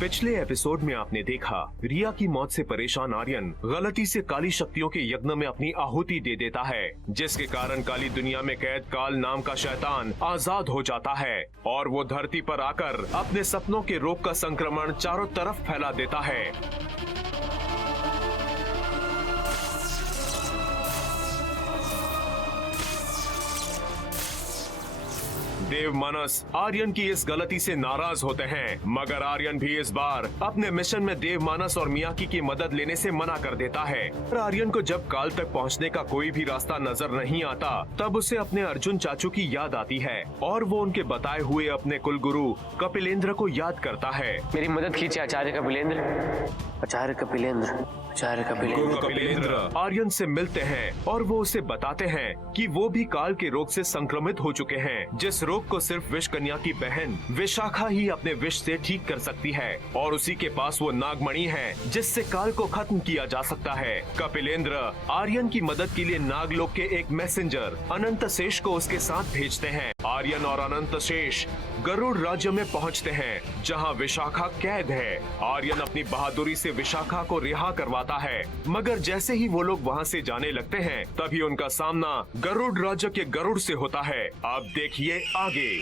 पिछले एपिसोड में आपने देखा रिया की मौत से परेशान आर्यन गलती से काली शक्तियों के यज्ञ में अपनी आहुति दे देता है, जिसके कारण काली दुनिया में कैद काल नाम का शैतान आजाद हो जाता है और वो धरती पर आकर अपने सपनों के रोग का संक्रमण चारों तरफ फैला देता है। देवमानस आर्यन की इस गलती से नाराज होते हैं, मगर आर्यन भी इस बार अपने मिशन में देवमानस और मियाकी की मदद लेने से मना कर देता है। पर आर्यन को जब काल तक पहुंचने का कोई भी रास्ता नजर नहीं आता, तब उसे अपने अर्जुन चाचू की याद आती है और वो उनके बताए हुए अपने कुलगुरु कपिलेंद्र को याद करता है। मेरी मदद कीजिए आचार्य कपिलेंद्र। आचार्य कपिलेंद्र, आचार्य कपिलेंद्र आर्यन से मिलते हैं और वो उसे बताते हैं कि वो भी काल के रोग से संक्रमित हो चुके हैं, जिस रोग को सिर्फ विष कन्या की बहन विशाखा ही अपने विष से ठीक कर सकती है और उसी के पास वो नागमणि है जिससे काल को खत्म किया जा सकता है। कपिलेंद्र आर्यन की मदद के लिए नागलोक के एक मैसेंजर अनंत शेष को उसके साथ भेजते हैं। आर्यन और अनंत शेष गरुड़ राज्य में पहुंचते हैं, जहां विशाखा कैद है। आर्यन अपनी बहादुरी से विशाखा को रिहा करवाता है, मगर जैसे ही वो लोग वहां से जाने लगते हैं, तभी उनका सामना गरुड़ राज्य के गरुड़ से होता है। अब देखिए आगे।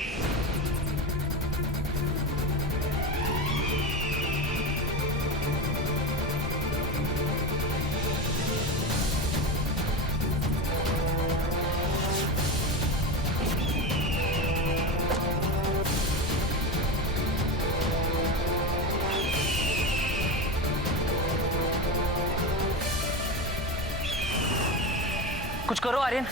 कुछ करो आर्यन।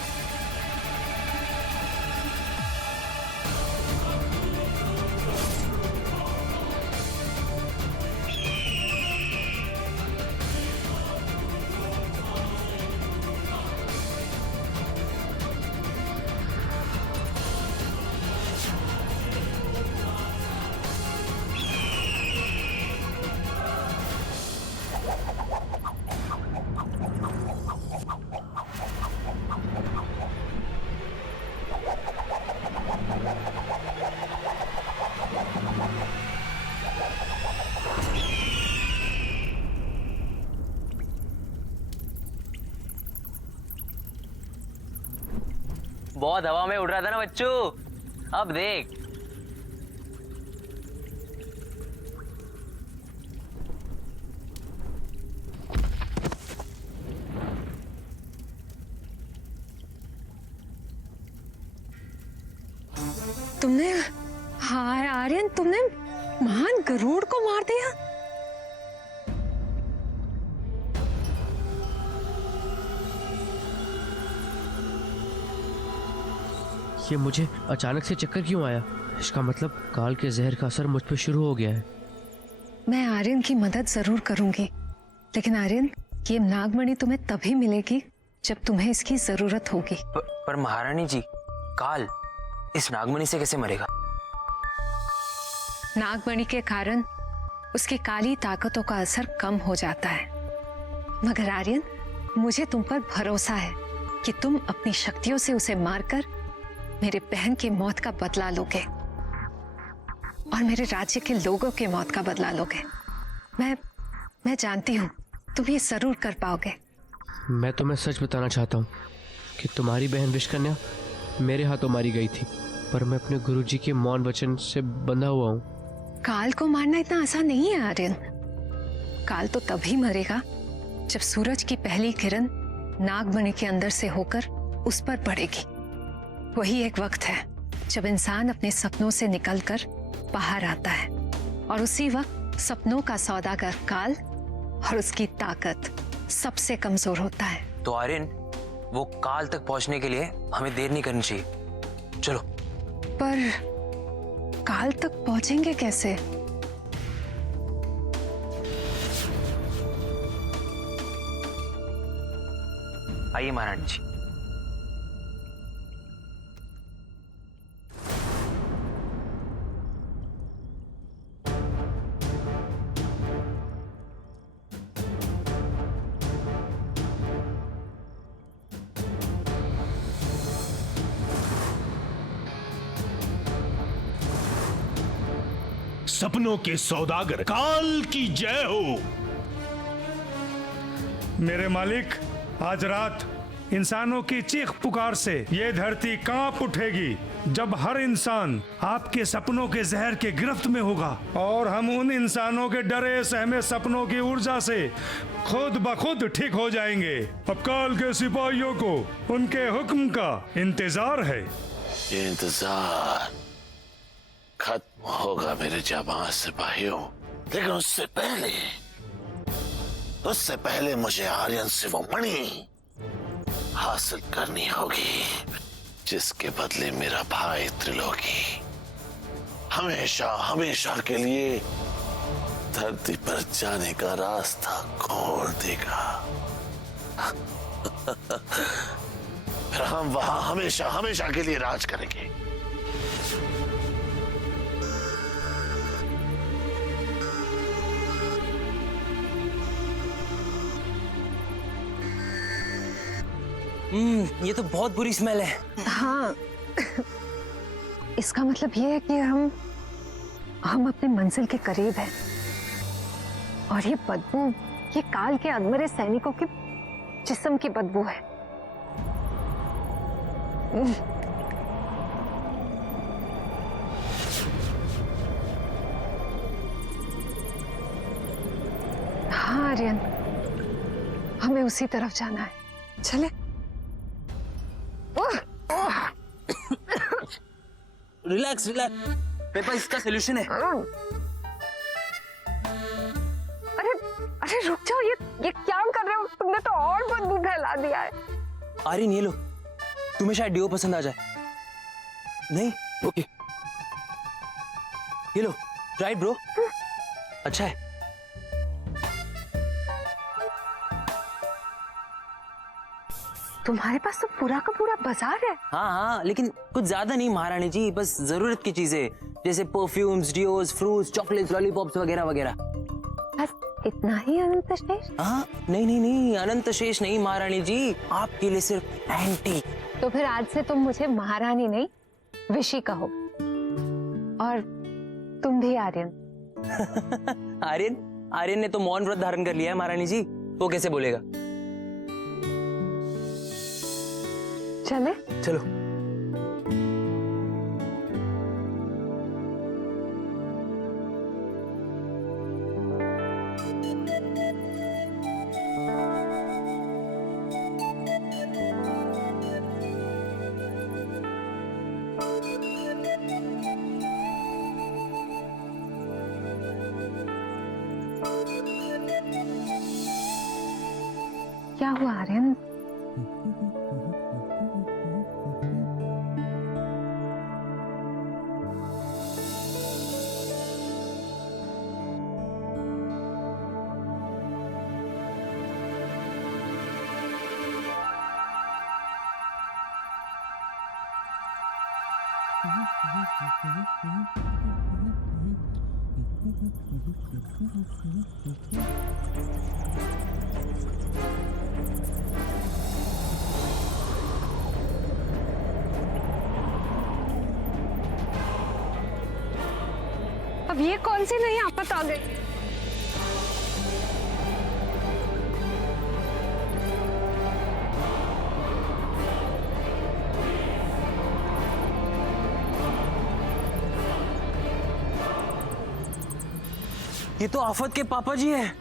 बहुत हवा में उड़ रहा था ना बच्चू, अब देख। तुमने, हाँ आर्यन, तुमने महान गरुड़ को मार दिया। ये मुझे अचानक से चक्कर क्यों आया? इसका मतलब काल के जहर का असर मुझ पर शुरू हो गया है। मैं आर्यन की मदद जरूर करूंगी, लेकिन आर्यन, ये नागमणि तुम्हें तभी मिलेगी जब तुम्हें इसकी जरूरत होगी। पर महारानी जी, काल इस नागमणि से कैसे मरेगा? नागमणि के कारण उसकी काली ताकतों का असर कम हो जाता है, मगर आर्यन, मुझे तुम पर भरोसा है कि तुम अपनी शक्तियों से उसे मारकर मेरे बहन की मौत का बदला लोगे और मेरे राज्य के लोगों की मौत का बदला लोगे। मैं जानती हूँ तुम ये जरूर कर पाओगे। मैं तुम्हें सच बताना चाहता हूँ कि तुम्हारी बहन विषकन्या मेरे हाथों मारी गई थी, पर मैं अपने गुरुजी के मौन वचन से बंधा हुआ हूँ। काल को मारना इतना आसान नहीं है आर्यन। काल तो तभी मरेगा जब सूरज की पहली किरण नागमणि के अंदर से होकर उस पर पड़ेगी। वही एक वक्त है जब इंसान अपने सपनों से निकलकर बाहर आता है, और उसी वक्त सपनों का सौदागर काल और उसकी ताकत सबसे कमजोर होता है। तो आर्यन, वो काल तक पहुंचने के लिए हमें देर नहीं करनी चाहिए। चलो। पर काल तक पहुंचेंगे कैसे? आइए महारानी जी। सपनों के सौदागर काल की जय हो। मेरे मालिक, आज रात इंसानों की चीख पुकार से ये धरती कांप उठेगी जब हर इंसान आपके सपनों के जहर के गिरफ्त में होगा और हम उन इंसानों के डरे सहमे सपनों की ऊर्जा से खुद ब खुद ठीक हो जाएंगे। अब काल के सिपाहियों को उनके हुक्म का इंतजार है। ये इंतजार खत्म होगा मेरे जाबाज सिपाहियों, लेकिन उससे पहले मुझे आर्यन से वो मणि हासिल करनी होगी जिसके बदले मेरा भाई त्रिलोकी हमेशा हमेशा के लिए धरती पर जाने का रास्ता खोल देगा। फिर हम वहां हमेशा हमेशा के लिए राज करेंगे। ये तो बहुत बुरी स्मेल है। हाँ, इसका मतलब ये है कि हम अपनी मंजिल के करीब हैं और ये बदबू ये काल के अधमरे सैनिकों के जिस्म की बदबू है। हाँ आर्यन, हमें उसी तरफ जाना है, चले। रिलैक्स रिलैक्स, मेरे पास इसका सलूशन है। अरे अरे रुक जाओ, ये क्या कर रहे हो? तुमने तो और बदबू फैला दिया है। आर्यन ये लो, तुम्हें शायद डिओ पसंद आ जाए। नहीं? ओके, ये लो, राइट ब्रो, अच्छा है। तुम्हारे पास तो पूरा का पूरा बाजार है। हाँ हाँ, लेकिन कुछ ज्यादा नहीं महारानी जी, बस जरूरत की चीजें जैसे perfumes, deos, fruits, chocolates, lollipops वगैरह वगैरह। बस इतना ही अनंत शेष? हाँ, नहीं नहीं नहीं, अनंत शेष नहीं महारानी जी, आपके लिए सिर्फ एंटी। तो फिर आज से तुम मुझे महारानी नहीं विशी कहो, और तुम भी आर्यन। आर्यन ने तो मौन व्रत धारण कर लिया है महारानी जी, वो कैसे बोलेगा। चले? चलो। क्या हुआ आर्यन? अब ये कौन सी नई आफत आ गई? ये तो आफत के पापा जी हैं।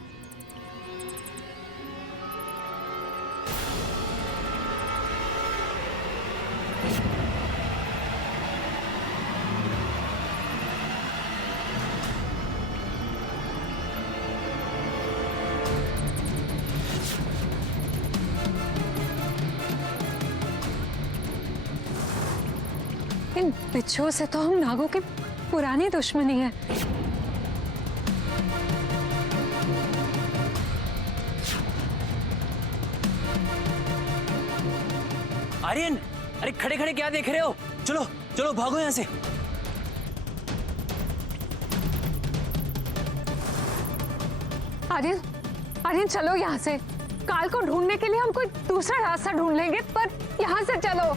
इन बिच्छुओं से तो हम नागों की पुरानी दुश्मनी है। आर्यन, अरे खड़े खड़े क्या देख रहे हो? चलो चलो भागो यहाँ से। आर्यन, आर्यन चलो यहाँ से। काल को ढूंढने के लिए हम कोई दूसरा रास्ता ढूंढ लेंगे, पर यहाँ से चलो।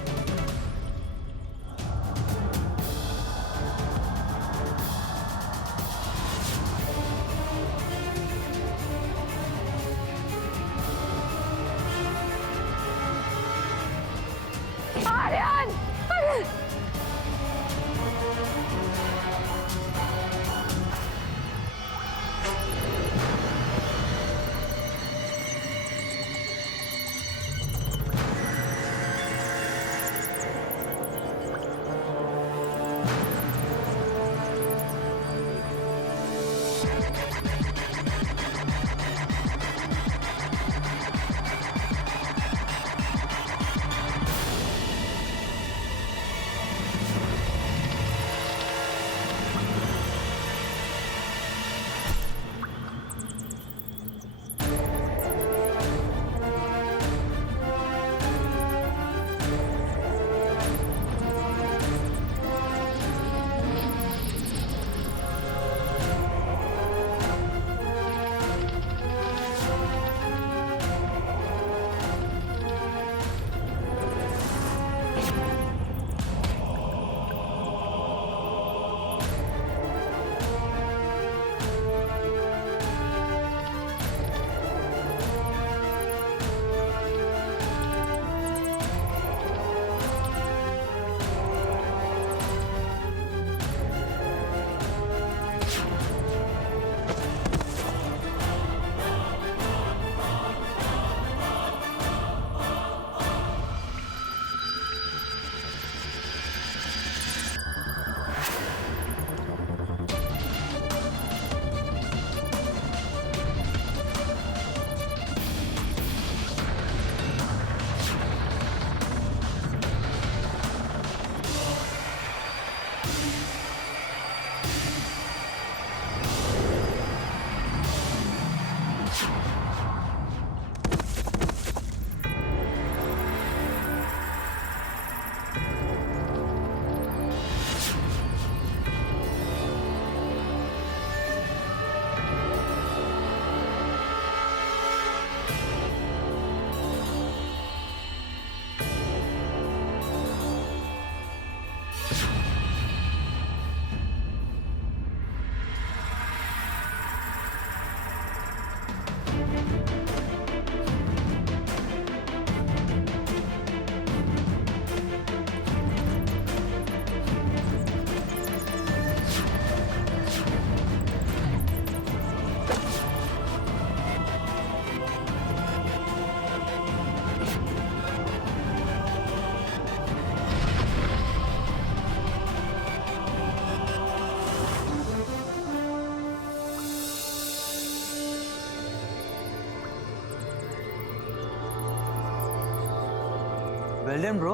Well done bro.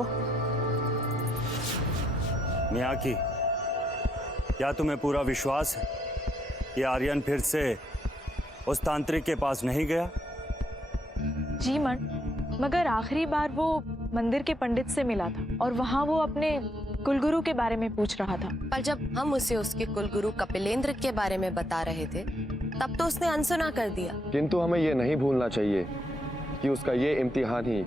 मियाकी, क्या तुम्हें पूरा विश्वास है कि आर्यन फिर से उस तांत्रिक के पास नहीं गया? जी मगर आखिरी बार वो मंदिर के पंडित से मिला था और वहाँ वो अपने कुलगुरु के बारे में पूछ रहा था। पर जब हम उसे उसके कुलगुरु कपिलेंद्र के बारे में बता रहे थे तब तो उसने अनसुना कर दिया। किंतु हमें ये नहीं भूलना चाहिए कि उसका ये इम्तिहान ही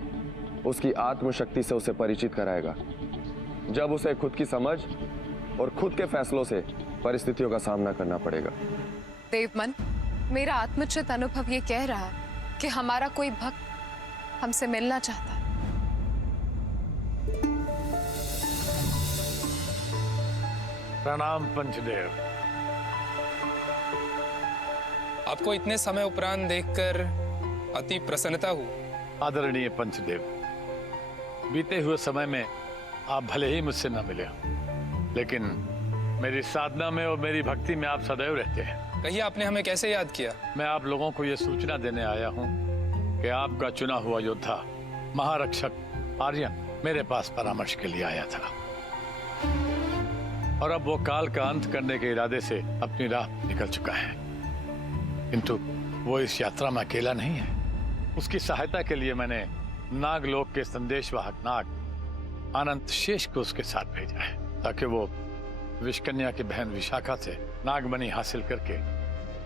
उसकी आत्मशक्ति से उसे परिचित कराएगा। जब उसे खुद की समझ और खुद के फैसलों से परिस्थितियों का सामना करना पड़ेगा। देवमन, मेरा आत्मचित अनुभव ये कह रहा है कि हमारा कोई भक्त हमसे मिलना चाहता है। प्रणाम पंचदेव। आपको इतने समय उपरांत देखकर अति प्रसन्नता हुई। आदरणीय पंचदेव, बीते हुए समय में आप भले ही मुझसे न मिले हो, लेकिन मेरी साधना में और मेरी भक्ति में आप सदैव रहते हैं। कहिए आपने हमें कैसे याद किया? मैं आप लोगों को यह सूचना देने आया हूं कि आपका चुना हुआ योद्धा महारक्षक आर्यन मेरे पास परामर्श के लिए आया था और अब वो काल का अंत करने के इरादे से अपनी राह निकल चुका है। किंतु वो इस यात्रा में अकेला नहीं है। उसकी सहायता के लिए मैंने नागलोक के संदेशवाहक नाग अनंत शेष को उसके साथ भेजा है ताकि वो विषकन्या की बहन विशाखा से नागमणि हासिल करके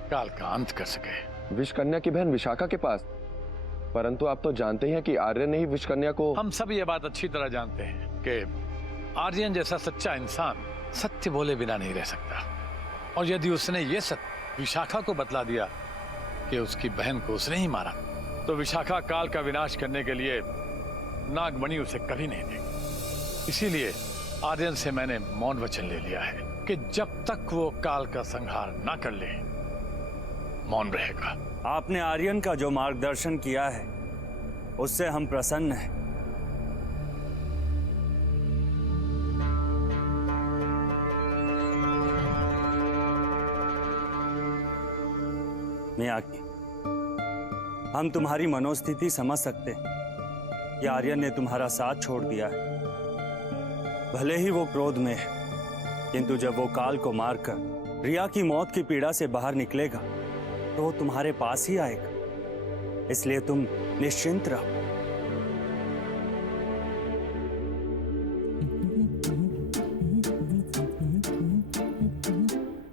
काल का अंत कर सके। विषकन्या की बहन विशाखा के पास? परंतु आप तो जानते हैं कि आर्यन ने ही विषकन्या को। हम सब ये बात अच्छी तरह जानते हैं कि आर्यन जैसा सच्चा इंसान सत्य बोले बिना नहीं रह सकता, और यदि उसने ये सत्य विशाखा को बतला दिया कि उसकी बहन को उसने ही मारा, तो विशाखा काल का विनाश करने के लिए नागमणि उसे कभी नहीं देगी। इसीलिए आर्यन से मैंने मौन वचन ले लिया है कि जब तक वो काल का संहार ना कर ले, मौन रहेगा। आपने आर्यन का जो मार्गदर्शन किया है उससे हम प्रसन्न हैं। मियाकी, हम तुम्हारी मनोस्थिति समझ सकते हैं कि आर्यन ने तुम्हारा साथ छोड़ दिया है। भले ही वो क्रोध में है, किंतु जब वो काल को मारकर रिया की मौत की पीड़ा से बाहर निकलेगा तो वो तुम्हारे पास ही आएगा। इसलिए तुम निश्चिंत रहो।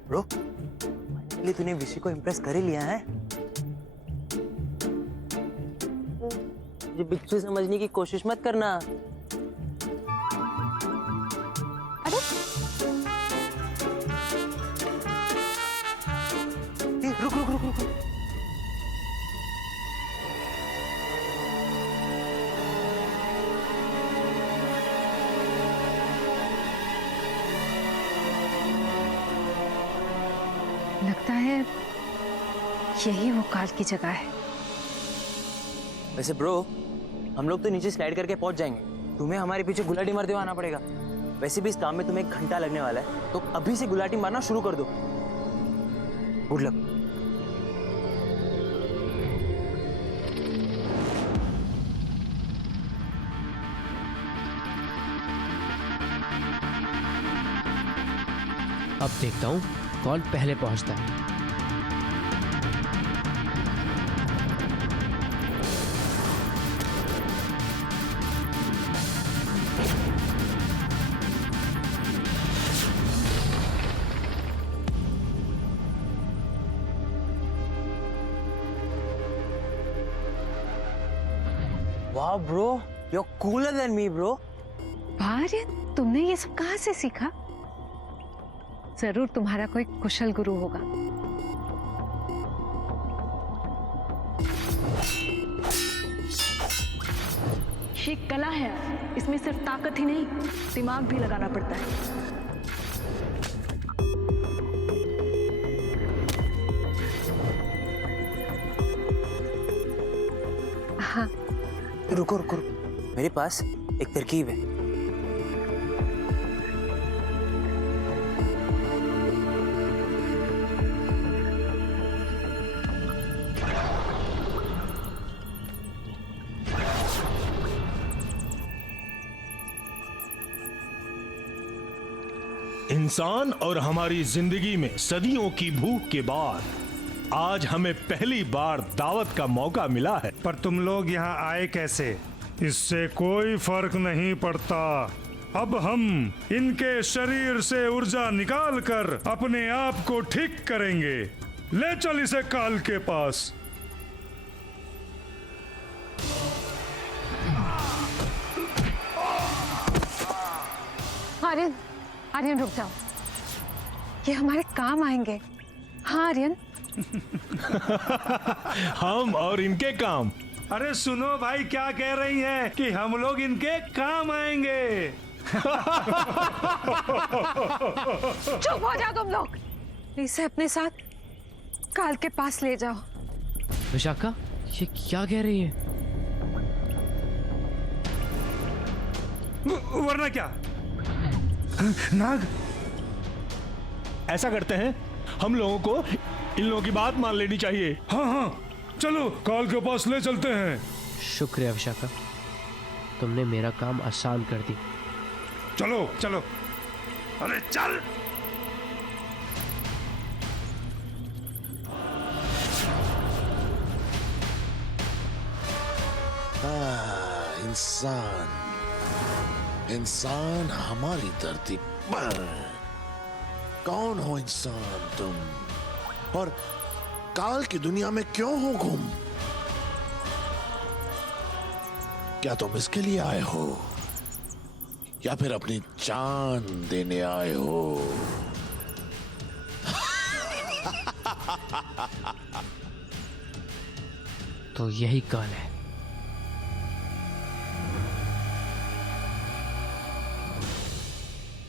ब्रो, फाइनली तूने विशी को इम्प्रेस कर ही लिया है। ये बिच्छू समझने की कोशिश मत करना। अरे रुक रुक रुक रुक। लगता है यही वो काल की जगह है। वैसे ब्रो, हम लोग तो नीचे स्लाइड करके पहुंच जाएंगे, तुम्हें हमारे पीछे गुलाटी मारते हुए आना पड़ेगा। वैसे भी इस काम में तुम्हें 1 घंटा लगने वाला है, तो अभी से गुलाटी मारना शुरू कर दो। Good luck. अब देखता हूँ कौन पहले पहुंचता है। वाह bro, you're cooler than me bro। Aryan, तुमने ये सब कहाँ से सीखा? जरूर तुम्हारा कोई कुशल गुरु होगा। ये कला है, इसमें सिर्फ ताकत ही नहीं दिमाग भी लगाना पड़ता है। हाँ, रुको रुको रुको, मेरे पास एक तरकीब है। इंसान और हमारी जिंदगी में सदियों की भूख के बाद आज हमें पहली बार दावत का मौका मिला है। पर तुम लोग यहाँ आए कैसे? इससे कोई फर्क नहीं पड़ता। अब हम इनके शरीर से ऊर्जा निकालकर अपने आप को ठीक करेंगे। ले चल इसे काल के पास। आर्यन, आर्यन रुक जाओ, ये हमारे काम आएंगे। हाँ आर्यन। हम और इनके काम। अरे सुनो भाई, क्या कह रही हैं कि हम लोग इनके काम आएंगे। चुप हो जाओ तुम लोग, इसे अपने साथ काल के पास ले जाओ। विशाखा, ये क्या कह रही है? वरना क्या? नाग, ऐसा करते हैं, हम लोगों को इन लोगों की बात मान लेनी चाहिए। हाँ हाँ, चलो काल के पास ले चलते हैं। शुक्रिया विशाखा, तुमने मेरा काम आसान कर दी। चलो चलो, अरे चल। इंसान हमारी धरती पर। कौन हो इंसान तुम, और काल की दुनिया में क्यों हो गुम? क्या तुम इसके लिए आए हो या फिर अपनी जान देने आए हो? तो यही काल है।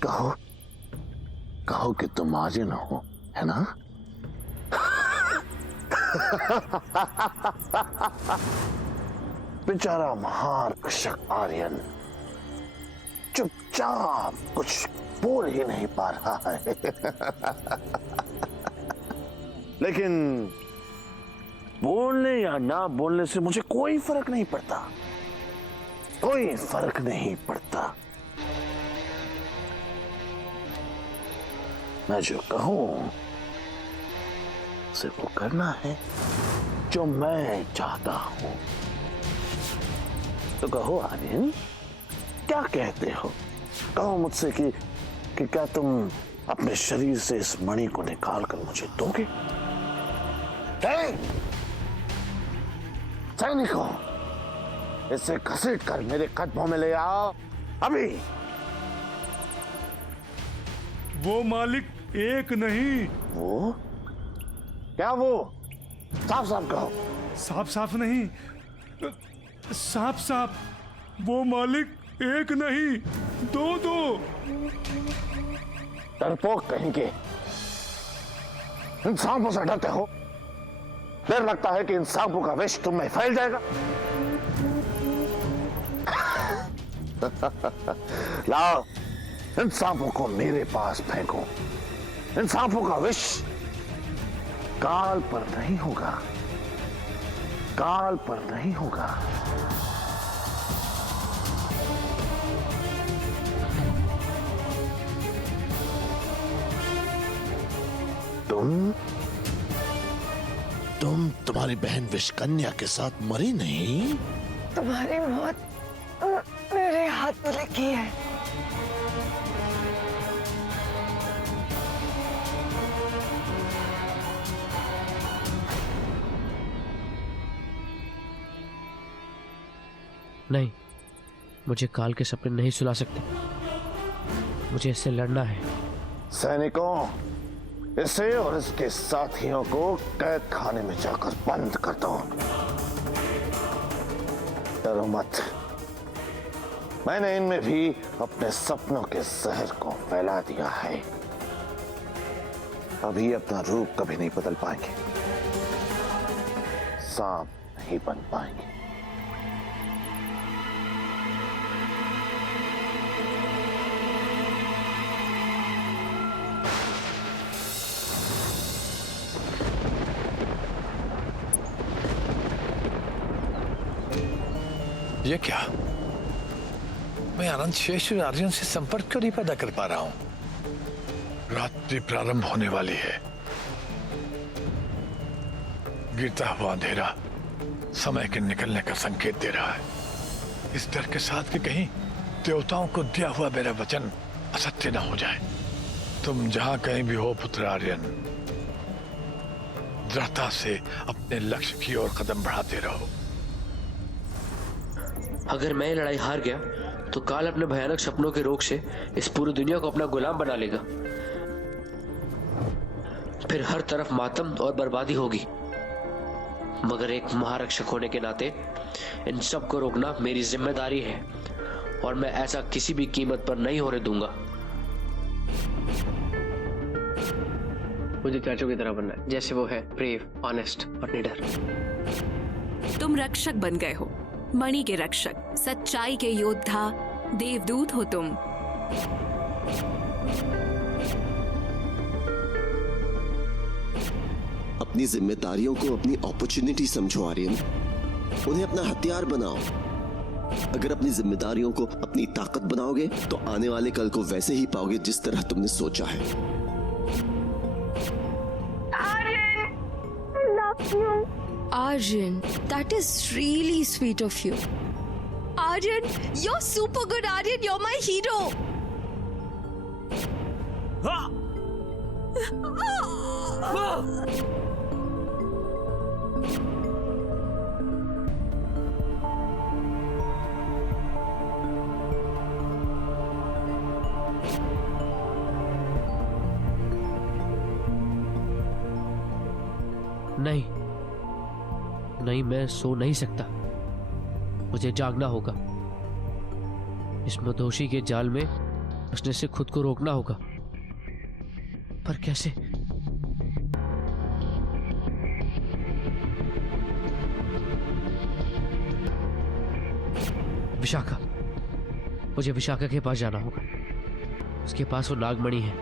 कहो कहो कि तुम आर्यन हो, है ना? बेचारा महान कृषक आर्यन चुपचाप कुछ बोल ही नहीं पा रहा है। लेकिन बोलने या ना बोलने से मुझे कोई फर्क नहीं पड़ता, कोई फर्क नहीं पड़ता। मैं जो कहूं सिर्फ वो करना है जो मैं चाहता हूं। तो कहो आर्यन, क्या कहते हो? कहो मुझसे कि क्या तुम अपने शरीर से इस मणि को निकाल कर मुझे दोगे? सैनिकों, इसे घसीट कर मेरे कदमों में ले आओ अभी। वो मालिक एक नहीं। वो क्या? वो साफ साफ कहो। साफ साफ नहीं, साफ साफ। वो मालिक एक नहीं, दो दो। डरपोक कहीं के, इन सांपों से डरते हो? डर लगता है कि इन सांपों का विष तुम में फैल जाएगा। लाओ, इन सांपों को मेरे पास फेंको। इन सांपों का विष काल पर नहीं होगा, काल पर नहीं होगा। तुम तुम्हारी बहन विषकन्या के साथ मरी नहीं? तुम्हारी मौत मेरे हाथ में लिखी है। नहीं, मुझे काल के सपने नहीं सुला सकते। मुझे इससे लड़ना है। सैनिकों, इसे और इसके साथियों को कैद खाने में जाकर बंद कर दो। डरो मत, मैंने इनमें भी अपने सपनों के जहर को फैला दिया है। अभी अपना रूप कभी नहीं बदल पाएंगे, सांप नहीं बन पाएंगे। ये क्या? मैं अनंत शेष और आर्यन से संपर्क क्यों नहीं पैदा कर पा रहा हूं? रात्रि प्रारंभ होने वाली है। गिरता हुआ अंधेरा समय के निकलने का संकेत दे रहा है, इस डर के साथ कि कहीं देवताओं को दिया हुआ मेरा वचन असत्य न हो जाए। तुम जहां कहीं भी हो पुत्र आर्यन, दृढ़ता से अपने लक्ष्य की ओर कदम बढ़ाते रहो। अगर मैं ये लड़ाई हार गया तो काल अपने भयानक सपनों के रोग से इस पूरी दुनिया को अपना गुलाम बना लेगा। फिर हर तरफ मातम और बर्बादी होगी। मगर एक महारक्षक होने के नाते इन सब को रोकना मेरी जिम्मेदारी है और मैं ऐसा किसी भी कीमत पर नहीं होने दूंगा। मुझे चाचू की तरह बनना है, जैसे वो है, ब्रेव, ऑनेस्ट और निडर। तुम रक्षक बन गए हो, मणि के रक्षक, सच्चाई के योद्धा, देवदूत हो तुम। अपनी जिम्मेदारियों को अपनी अपॉर्चुनिटी समझो आर्यन, उन्हें अपना हथियार बनाओ। अगर अपनी जिम्मेदारियों को अपनी ताकत बनाओगे तो आने वाले कल को वैसे ही पाओगे जिस तरह तुमने सोचा है। Arjun, that is really sweet of you. Arjun, you're super good, Arjun. You're my hero. नहीं नहीं, मैं सो नहीं सकता, मुझे जागना होगा। इस मदोशी के जाल में फंसने से खुद को रोकना होगा, पर कैसे? विशाखा, मुझे विशाखा के पास जाना होगा। उसके पास वो नागमणि है।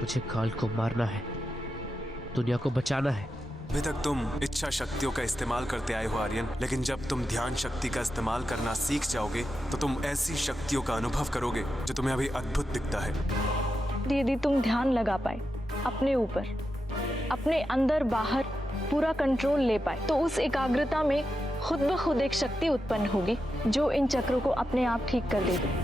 मुझे काल को मारना है, दुनिया को बचाना है। अभी तक तुम इच्छा शक्तियों का इस्तेमाल करते आए हो आर्यन, लेकिन जब तुम ध्यान शक्ति का इस्तेमाल करना सीख जाओगे तो तुम ऐसी शक्तियों का अनुभव करोगे जो तुम्हें अभी अद्भुत दिखता है। यदि तुम ध्यान लगा पाए अपने ऊपर, अपने अंदर बाहर पूरा कंट्रोल ले पाए, तो उस एकाग्रता में खुद ब खुद एक शक्ति उत्पन्न होगी जो इन चक्रों को अपने आप ठीक कर देगी।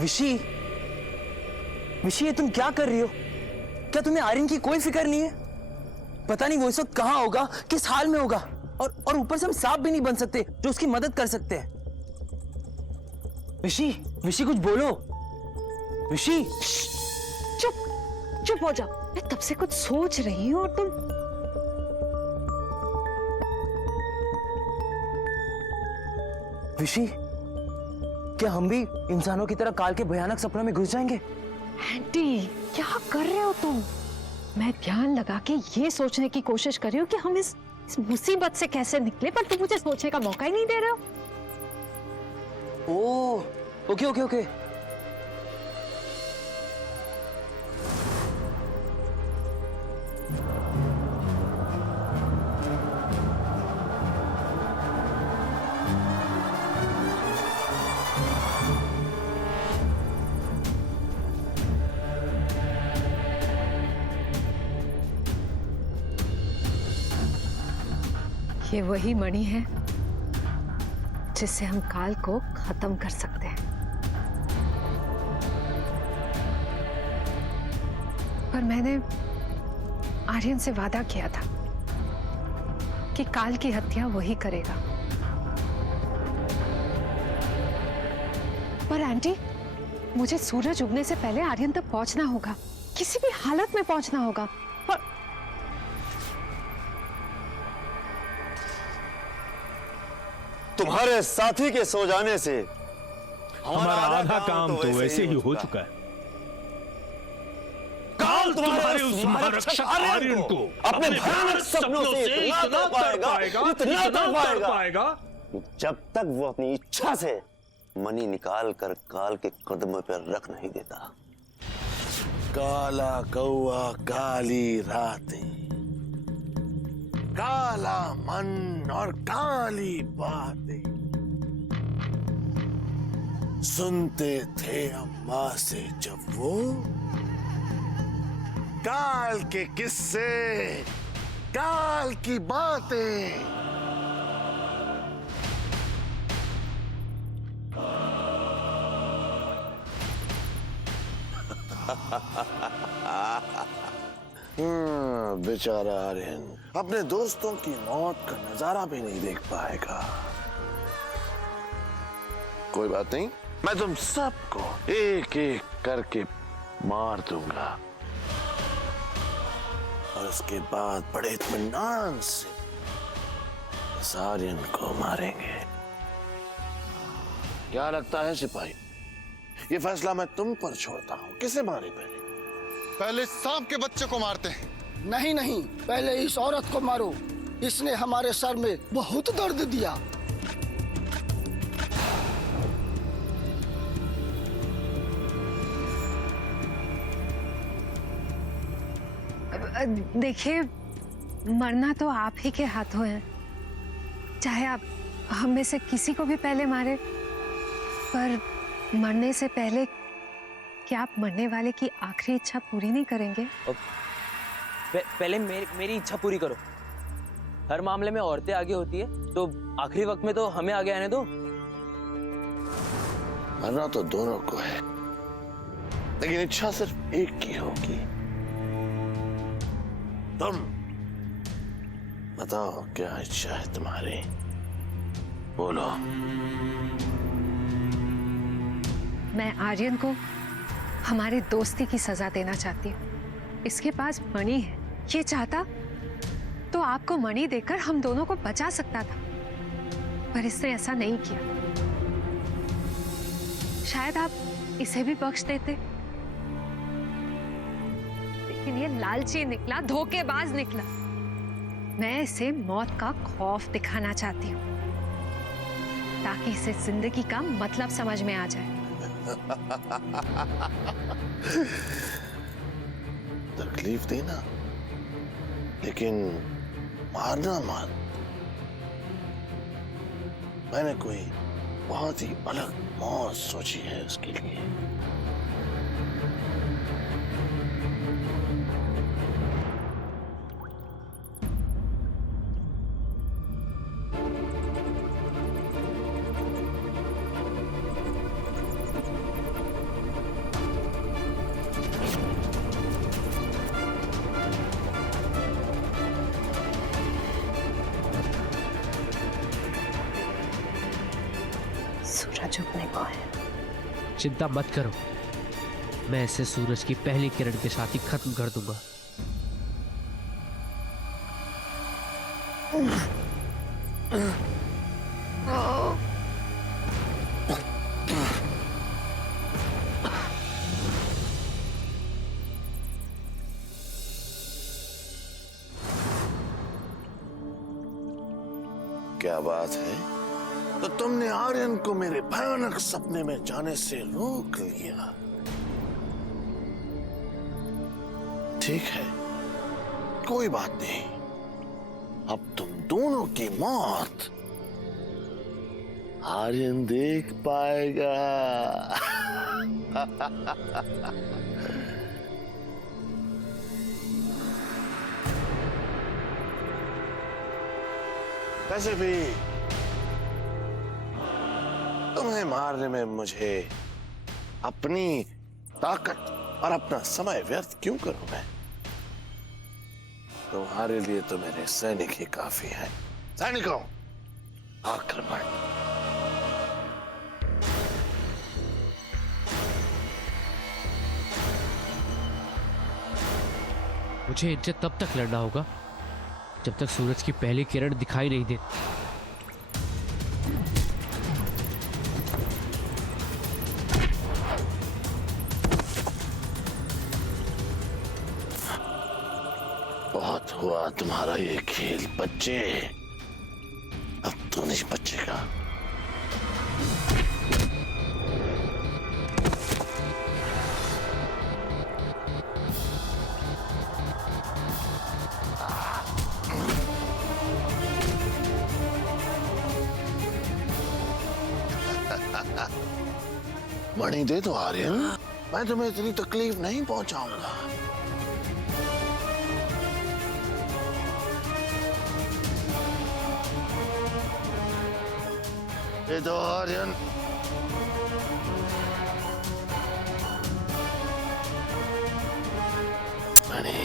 विशी, विशी, ये तुम क्या कर रही हो? क्या तुम्हें आर्यन की कोई फिक्र नहीं है? पता नहीं वो इस वक्त कहां होगा, किस हाल में होगा, और ऊपर से हम सांप भी नहीं बन सकते जो उसकी मदद कर सकते हैं। विशी, विशी, कुछ बोलो। विशी, चुप चुप हो जाओ। मैं तब से कुछ सोच रही हूँ और तुम। विशी, क्या हम भी इंसानों की तरह काल के भयानक सपनों में घुस जाएंगे? आंटी, क्या कर रहे हो तुम? मैं ध्यान लगा के ये सोचने की कोशिश कर रही हूँ कि हम इस मुसीबत से कैसे निकले, पर तुम मुझे सोचने का मौका ही नहीं दे रहे हो। Oh okay okay okay. ये वही मणि है जिससे हम काल को खत्म कर सकते हैं। पर मैंने आर्यन से वादा किया था कि काल की हत्या वही करेगा। पर आंटी, मुझे सूरज उगने से पहले आर्यन तक पहुंचना होगा, किसी भी हालत में पहुंचना होगा। और तुम्हारे साथी के सो जाने से हमारा आधा काम तो वैसे ही हो चुका है। काल तुम्हारे उस महारक्षक आर्यन को अपने भयानक सपनों से इतना तड़ पाएगा जब तक वो अपनी इच्छा से मणि निकाल कर काल के कदम पर रख नहीं देता। काला कौआ काली रातें, काला मन और काली बातें सुनते थे अम्मा से जब वो काल के किस्से, काल की बातें। बेचारा आर्यन अपने दोस्तों की मौत का नजारा भी नहीं देख पाएगा। कोई बात नहीं, मैं तुम सबको एक एक करके मार दूंगा और उसके बाद बड़े इत्मीनान से इस आर्यन को मारेंगे। क्या लगता है सिपाही, ये फैसला मैं तुम पर छोड़ता हूं। किसे मारे पहले सांप के बच्चे को मारते हैं। नहीं नहीं, पहले इस औरत को मारो, इसने हमारे सर में बहुत दर्द दिया। देखिए, मरना तो आप ही के हाथों है। चाहे आप हम में से किसी को भी पहले मारे, पर मरने से पहले क्या आप मरने वाले की आखिरी इच्छा पूरी नहीं करेंगे? पहले मेरी इच्छा पूरी करो। हर मामले में औरतें आगे होती है, तो आखिरी वक्त में तो हमें आगे आने दो। मरना तो दोनों को है, लेकिन इच्छा सिर्फ एक की होगी। तुम बताओ, क्या इच्छा है तुम्हारी? बोलो। मैं आर्यन को हमारे दोस्ती की सजा देना चाहती हूँ। इसके पास मणि है, ये चाहता तो आपको मणि देकर हम दोनों को बचा सकता था, पर इसने ऐसा नहीं किया। शायद आप इसे भी बख्श देते, लेकिन ये लालची निकला, धोखेबाज निकला। मैं इसे मौत का खौफ दिखाना चाहती हूँ, ताकि इसे जिंदगी का मतलब समझ में आ जाए। तकलीफ देना, लेकिन मारना मत। मैंने कोई बहुत ही अलग मौत सोची है उसके लिए। सूरज उगने को है। चिंता मत करो, मैं इसे सूरज की पहली किरण के साथ ही खत्म कर दूंगा। क्या बात है? तो तुमने आर्यन को मेरे भयानक सपने में जाने से रोक लिया। ठीक है, कोई बात नहीं। अब तुम दोनों की मौत आर्यन देख पाएगा। वैसे भी तुम्हें मारने में मुझे अपनी ताकत और अपना समय व्यर्थ क्यों करूं मैं? तुम्हारे लिए तो मेरे सैनिक ही काफी हैं। सैनिकों, आक्रमण! मुझे इनसे तब तक लड़ना होगा जब तक सूरज की पहली किरण दिखाई नहीं देती। बहुत हुआ तुम्हारा ये खेल बच्चे, अब तो नहीं बचेगा। मणि दे दो आर्यन, मैं तुम्हें इतनी तकलीफ नहीं पहुंचाऊंगा। दे दो आर्यन। मणि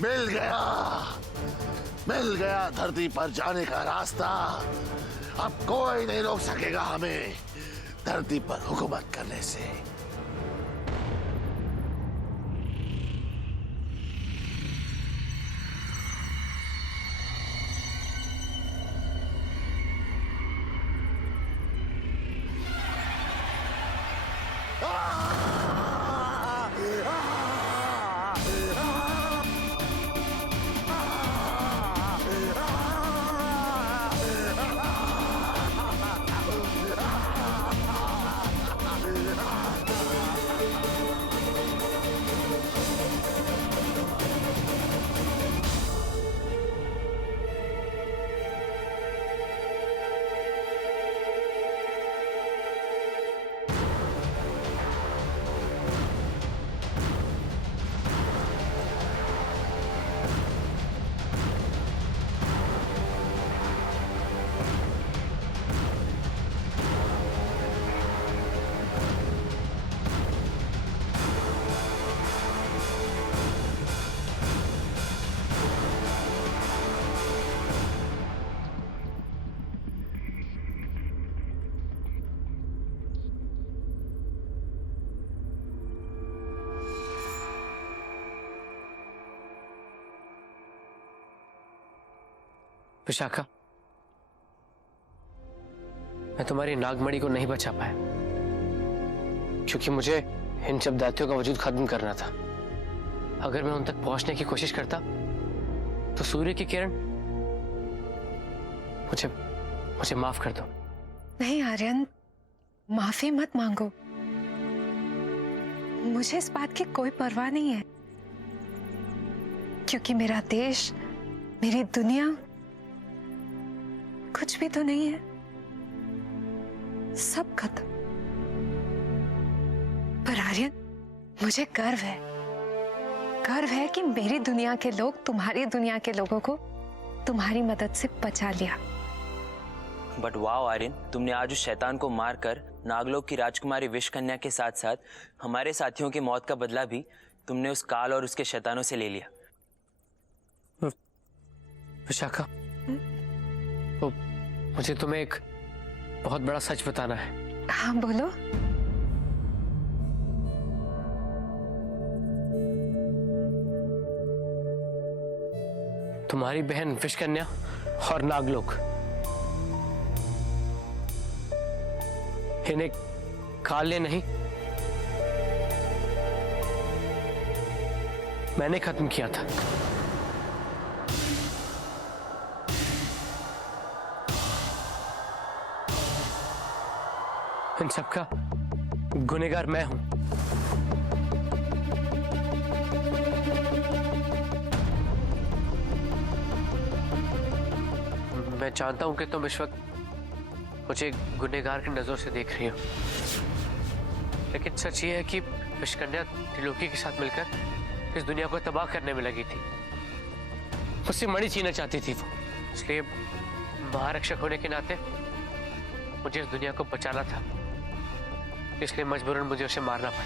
मिल गया, मिल गया धरती पर जाने का रास्ता। अब कोई नहीं रोक सकेगा हमें धरती पर हुकूमत करने से। विशाखा, मैं तुम्हारी नागमणि को नहीं बचा पाया क्योंकि मुझे इन शब्दार्थियों का वजूद खत्म करना था। अगर मैं उन तक पहुंचने की कोशिश करता तो सूर्य की किरण मुझे माफ कर दो। नहीं आर्यन, माफी मत मांगो। मुझे इस बात की कोई परवाह नहीं है क्योंकि मेरा देश, मेरी दुनिया कुछ भी तो नहीं है, सब खत्म। पर आर्यन, मुझे गर्व है कि मेरी दुनिया के लोग तुम्हारी दुनिया के लोगों को तुम्हारी मदद से बचा लिया। बट वाओ आर्यन, तुमने आज उस शैतान को मारकर नागलोक की राजकुमारी विष कन्या के साथ साथ हमारे साथियों की मौत का बदला भी तुमने उस काल और उसके शैतानों से ले लिया। विशाखा, मुझे तुम्हें एक बहुत बड़ा सच बताना है। हाँ बोलो। तुम्हारी बहन विष कन्या और नागलोक, इन्हें काल ने नहीं मैंने खत्म किया था। इन सबका गुनहगार मैं हूं। मैं जानता हूं कि तुम इस वक्त मुझे गुनहगार की नजरों से देख रही हो, लेकिन सच ये है कि विषकन्या त्रिलोकी के साथ मिलकर इस दुनिया को तबाह करने में लगी थी। मुझसे मणि छीनना चाहती थी वो, इसलिए महारक्षक होने के नाते मुझे इस दुनिया को बचाना था, इसलिए मजबूरन मुझे उसे मारना पड़ा।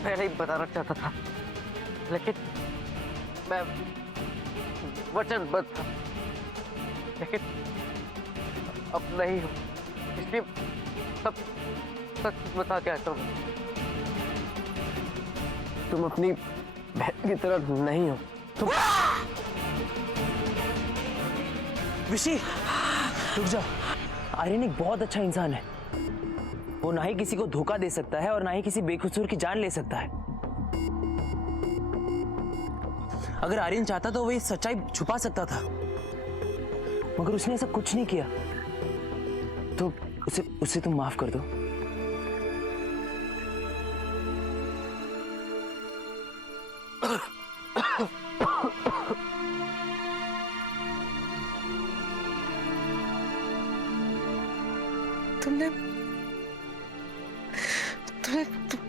पहले ही बताना चाहता था, लेकिन मैं वचनबद्ध था, लेकिन अब नहीं हूं, इसलिए सब सच बता के आता हूं। तुम अपनी बहन की तरह नहीं हो। तुम विशी, रुक जा। आर्यन एक बहुत अच्छा इंसान है। वो ना ही किसी को धोखा दे सकता है और ना ही किसी बेकसूर की जान ले सकता है। अगर आर्यन चाहता तो वो ये सच्चाई छुपा सकता था, मगर उसने ऐसा कुछ नहीं किया। तो उसे तुम माफ कर दो।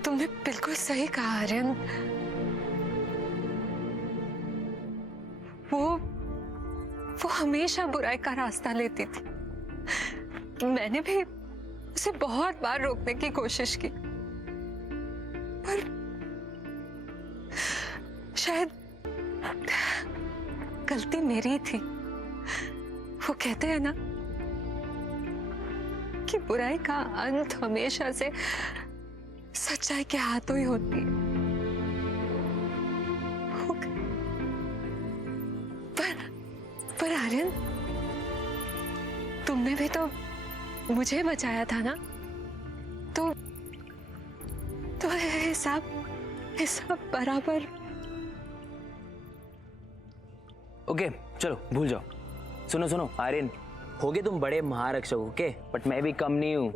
तुमने बिल्कुल सही कहा आर्यन। वो हमेशा बुराई का रास्ता लेती थी। मैंने भी उसे बहुत बार रोकने की कोशिश की, पर शायद गलती मेरी थी। वो कहते हैं ना कि बुराई का अंत हमेशा से सच्चाई के हाथों ही होती है। पर आर्यन, तुमने भी तो मुझे बचाया था ना, तो हिसाब बराबर। ओके चलो भूल जाओ। सुनो आर्यन, होगे तुम बड़े महारक्षक, ओके, बट मैं भी कम नहीं हूं।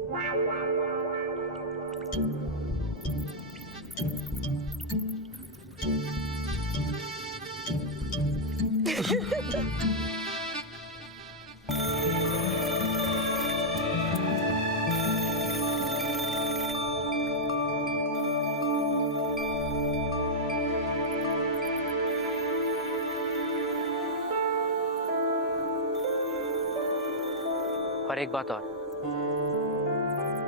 और एक बात और,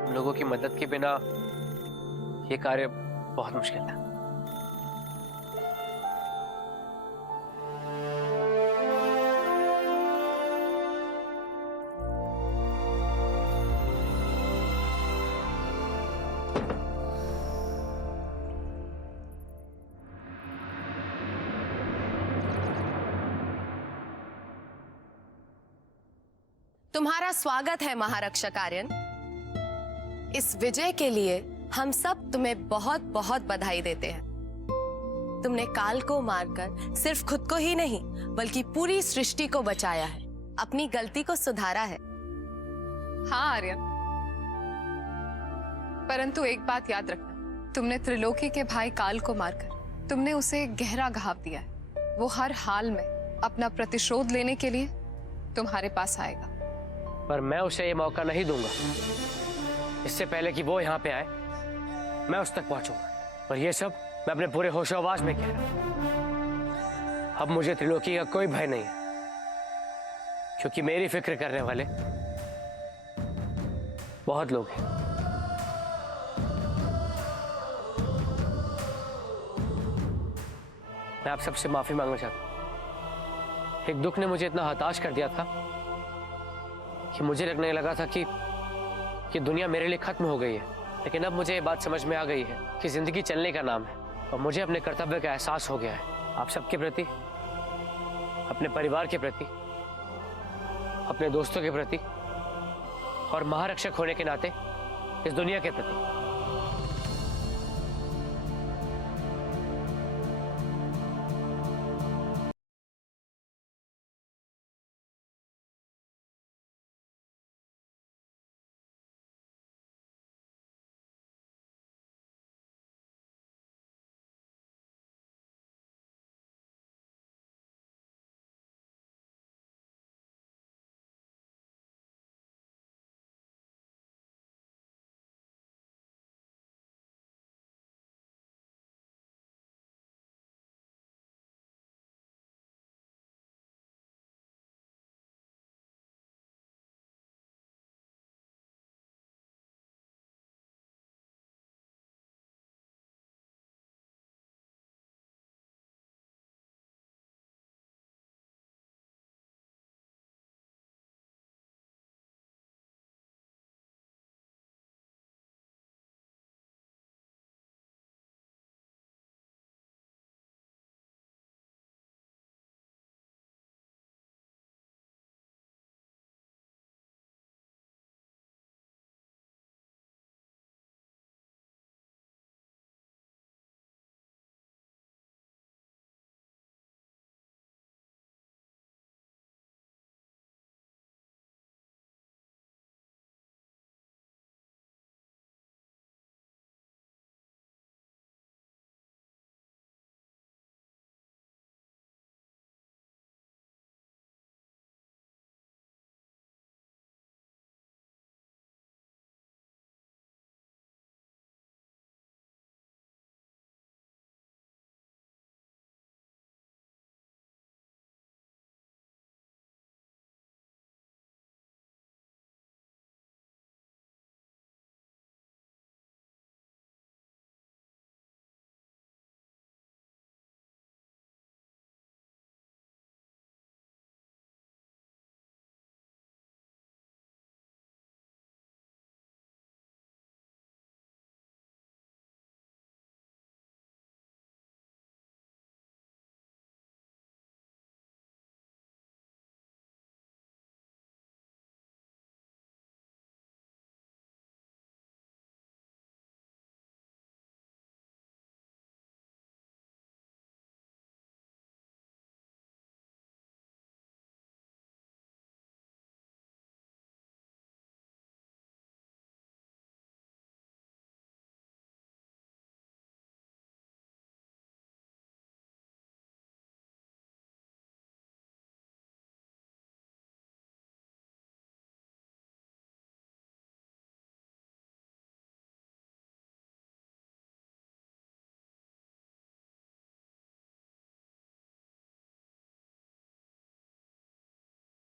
हम लोगों की मदद के बिना ये कार्य बहुत मुश्किल था। तुम्हारा स्वागत है महारक्षक आर्यन। इस विजय के लिए हम सब तुम्हें बहुत बहुत बधाई देते हैं। तुमने काल को मारकर सिर्फ खुद को ही नहीं बल्कि पूरी सृष्टि को बचाया है, अपनी गलती को सुधारा है। हाँ आर्यन, परंतु एक बात याद रखना, तुमने त्रिलोकी के भाई काल को मारकर तुमने उसे गहरा घाव दिया है। वो हर हाल में अपना प्रतिशोध लेने के लिए तुम्हारे पास आएगा। पर मैं उसे ये मौका नहीं दूंगा। इससे पहले कि वो यहाँ पे आए, मैं उस तक पहुंचूंगा। और ये सब मैं अपने पूरे होशो-हवास में कह रहा हूं। अब मुझे त्रिलोकी का कोई भय नहीं है, क्योंकि मेरी फिक्र करने वाले बहुत लोग हैं। मैं आप सबसे माफी मांगना चाहता हूं। एक दुख ने मुझे इतना हताश कर दिया था कि मुझे लगने लगा था कि दुनिया मेरे लिए खत्म हो गई है। लेकिन अब मुझे ये बात समझ में आ गई है कि जिंदगी चलने का नाम है और मुझे अपने कर्तव्य का एहसास हो गया है। आप सबके प्रति, अपने परिवार के प्रति, अपने दोस्तों के प्रति और महारक्षक होने के नाते इस दुनिया के प्रति।